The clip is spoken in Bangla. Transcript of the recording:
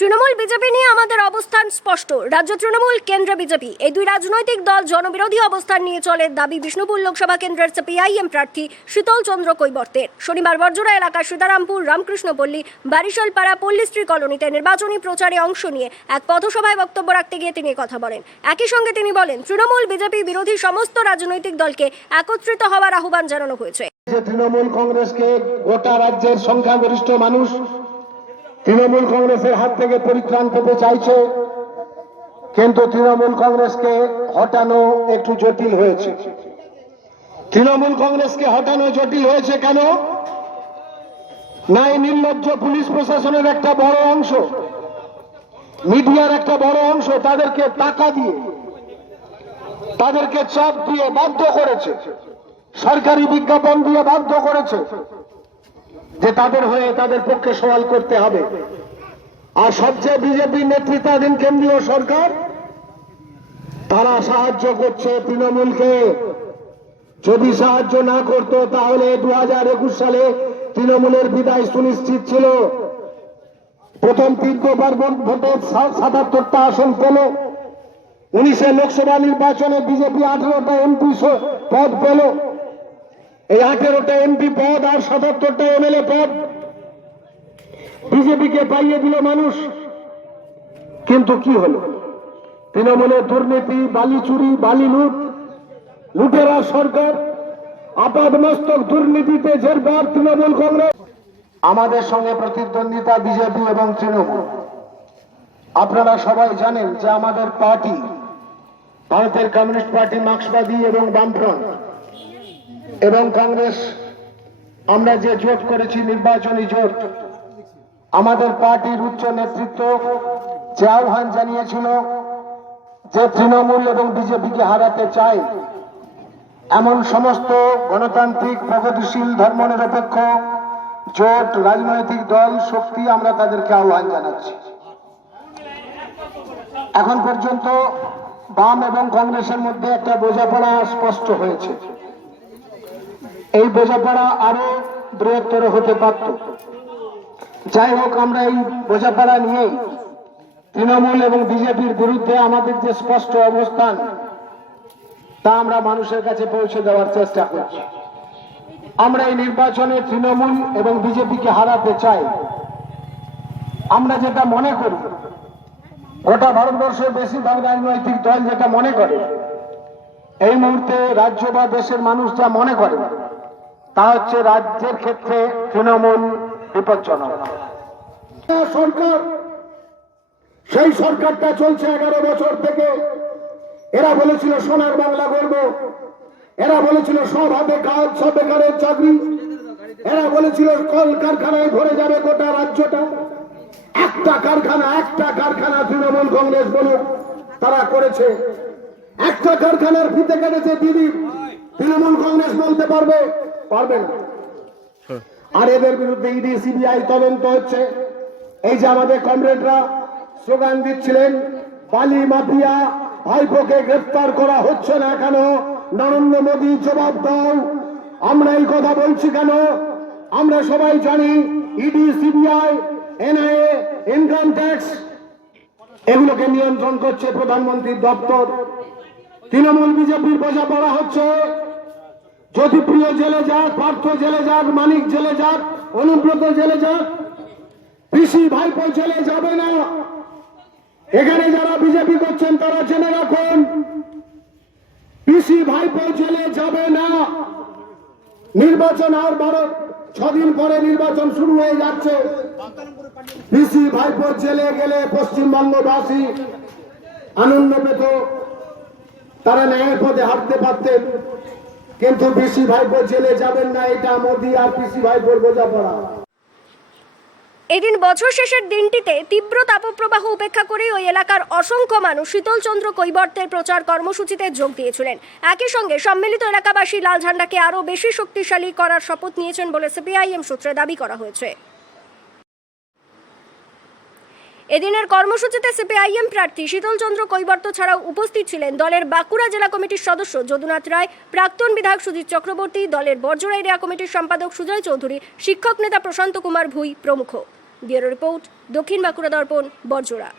তৃণমূল বিজেপি নিয়ে আমাদের অবস্থান স্পষ্ট। রাজ্য তৃণমূল, কেন্দ্র বিজেপি, এই দুই রাজনৈতিক দল জনবিরোধী অবস্থান নিয়ে চলে দাবি বিষ্ণুপুর লোকসভা কেন্দ্রের সিপিআইএম প্রার্থী শীতল চন্দ্র কৈবর্তের। শনিবার বরজোড়া এলাকার সীতারামপুর, রামকৃষ্ণপল্লী, বারিশালপাড়া, পল্লীশ্রী কলোনিতে নির্বাচনী প্রচারে অংশ নিয়ে এক পথসভায় বক্তব্য রাখতে গিয়ে তিনি কথা বলেন। একই সঙ্গে তিনি বলেন, তৃণমূল বিজেপি বিরোধী সমস্ত রাজনৈতিক দলকে একত্রিত হওয়ার আহ্বান জানানো হয়েছে। তৃণমূল কংগ্রেসকে গোটা রাজ্যের সংখ্যাগরিষ্ঠ মানুষ তৃণমূল কংগ্রেসের হাত থেকে পরিত্রাণ পেতে চাইছে, কিন্তু তৃণমূল কংগ্রেসকে হটানো একটু জটিল হয়েছে। তৃণমূল কংগ্রেসকে হটানো জটিল হয়েছে কেন? না, এই নির্লজ্জ পুলিশ প্রশাসনের একটা বড় অংশ, মিডিয়ার একটা বড় অংশ তাদেরকে টাকা দিয়ে, তাদেরকে চাপ দিয়ে বাধ্য করেছে, সরকারি বিজ্ঞাপন দিয়ে বাধ্য করেছে যে তাদের হয়ে তাদের পক্ষে সওয়াল করতে হবে। আর সবচেয়ে বিজেপি নেতৃত্বাধীন কেন্দ্রীয় সরকার তারা সাহায্য করছে তৃণমূলকে। যদি সাহায্য না করত তাহলে 2021 সালে তৃণমূলের বিদায় সুনিশ্চিত ছিল। প্রথম 3বার ভোটে 77টা আসন পেল। 19 লোকসভা নির্বাচনে বিজেপি 18টা এমপি পদ পেল। এই 18টা এমপি পদ আর 77টা এমএলএ পদ বিজেপিকে পাইয়ে দিল মানুষ। কিন্তু কি হলো? তৃণমূলের দুর্নীতি, বালি চুরি, বালি লুট, লুটেরা সরকার, আপাদমস্তক দুর্নীতিতে জেরবার তৃণমূল কংগ্রেস। আমাদের সঙ্গে প্রতিদ্বন্দ্বিতা বিজেপি এবং তৃণমূল। আপনারা সবাই জানেন যে আমাদের পার্টি, ভারতের কমিউনিস্ট পার্টি, মার্ক্সবাদী এবং বামফ্রন্ট এবং কংগ্রেস, আমরা যে জোট করেছি নির্বাচনী জোট, আমাদের পার্টির উচ্চ নেতৃত্ব যে আহ্বান জানিয়েছিল যে তৃণমূল এবং বিজেপিকে হারাতে চায় এমন সমস্ত গণতান্ত্রিক, প্রগতিশীল, ধর্মনিরপেক্ষ জোট, রাজনৈতিক দল, শক্তি, আমরা তাদেরকে আহ্বান জানাচ্ছি। এখন পর্যন্ত বাম এবং কংগ্রেসের মধ্যে একটা বোঝাপড়া স্পষ্ট হয়েছে। এই বোঝাপড়া আরো বৃহত্তর হতে পারত। যাই হোক, আমরা এই বোঝাপড়া নিয়েই তৃণমূল এবং বিজেপির বিরুদ্ধে আমাদের যে স্পষ্ট অবস্থান তা আমরা মানুষের কাছে পৌঁছে দেওয়ার চেষ্টা করছি। আমরা এই নির্বাচনে তৃণমূল এবং বিজেপিকে হারাতে চাই। আমরা যেটা মনে করি, গোটা ভারতবর্ষের বেশিরভাগ রাজনৈতিক দল যেটা মনে করে, এই মুহূর্তে রাজ্য বা দেশের মানুষ যা মনে করে তা হচ্ছে রাজ্যের ক্ষেত্রে তৃণমূল বিপজ্জনক। সরকার, সেই সরকারটা চলছে 11 বছর থেকে। এরা বলেছিল সোনার বাংলা গড়ব, এরা বলেছিল সব হাতে কাজ, সব বেকারের চাকরি, এরা বলেছিল কল কারখানায় ভরে যাবে গোটা রাজ্যটা। একটা কারখানা তৃণমূল কংগ্রেস বলুক তারা করেছে। একটা কারখানার ফিতে কেটেছে দিদি, তৃণমূল কংগ্রেস বলতে পারবে না। আর এদের বিরুদ্ধে ইডি, সিবিআই তদন্ত হচ্ছে। এই যে আমাদের কমরেডরা স্লোগান দিচ্ছিলেন, বালি মাফিয়া ভাইপোকে গ্রেফতার করা হচ্ছে না কেন? নরেন্দ্র মোদী জবাব দাও। আমরা এই কথা বলছি কেন? আমরা সবাই জানি ED, CBI, NIA, income tax, এগুলোকে নিয়ন্ত্রণ করছে প্রধানমন্ত্রীর দপ্তর। তৃণমূল বিজেপির বোঝাপড়া হচ্ছে জ্যোতিপ্রিয় জেলে যাক, পার্থ জেলে যাক, মানিক জেলে যাক, অনুব্রত জেলে যাক, পিসি ভাইপো জেলে যাবে না। এখানে যারা বিজেপি করছেন তারা জেনে রাখুন, পিসি ভাইপো জেলে যাবে না। নির্বাচন আর 6 দিন পরে নির্বাচন শুরু হয়ে যাচ্ছে। পিসি ভাইপো জেলে গেলে পশ্চিমবঙ্গবাসী আনন্দ পেত, তারা ন্যায়ের পথে হাঁটতে পারতেন। কিন্তু পিসি ভাইপো জেলে যাবেন না, এটা মোদী আর পিসি ভাইপোর বোঝাপড়া। এদিন বছর শেষের দিনটিতে তীব্র তাপপ্রবাহ উপেক্ষা করে ওই এলাকার অসংখ্য মানুষ শীতল চন্দ্র কৈবর্তের প্রচার কর্মসূচিতে যোগ দিয়েছিলেন। একই সঙ্গে সম্মিলিত এলাকাবাসী লাল ঝান্ডাকে আরও বেশি শক্তিশালী করার শপথ নিয়েছেন বলে সিপিআইএম সূত্রে দাবি করা হয়েছে। এদিনের কর্মসূচিতে সিপিআইএম প্রার্থী শীতল চন্দ্র কৈবর্ত ছাড়াও উপস্থিত ছিলেন দলের বাঁকুড়া জেলা কমিটির সদস্য যদুনাথ রায়, প্রাক্তন বিধায়ক সুজিত চক্রবর্তী, দলের বরজোড়া এরিয়া কমিটির সম্পাদক সুজয় চৌধুরী, শিক্ষক নেতা প্রশান্ত কুমার ভুই প্রমুখ। ব্যুরো রিপোর্ট, দক্ষিণ বাঁকুড়া দর্পণ, বড়জোড়া।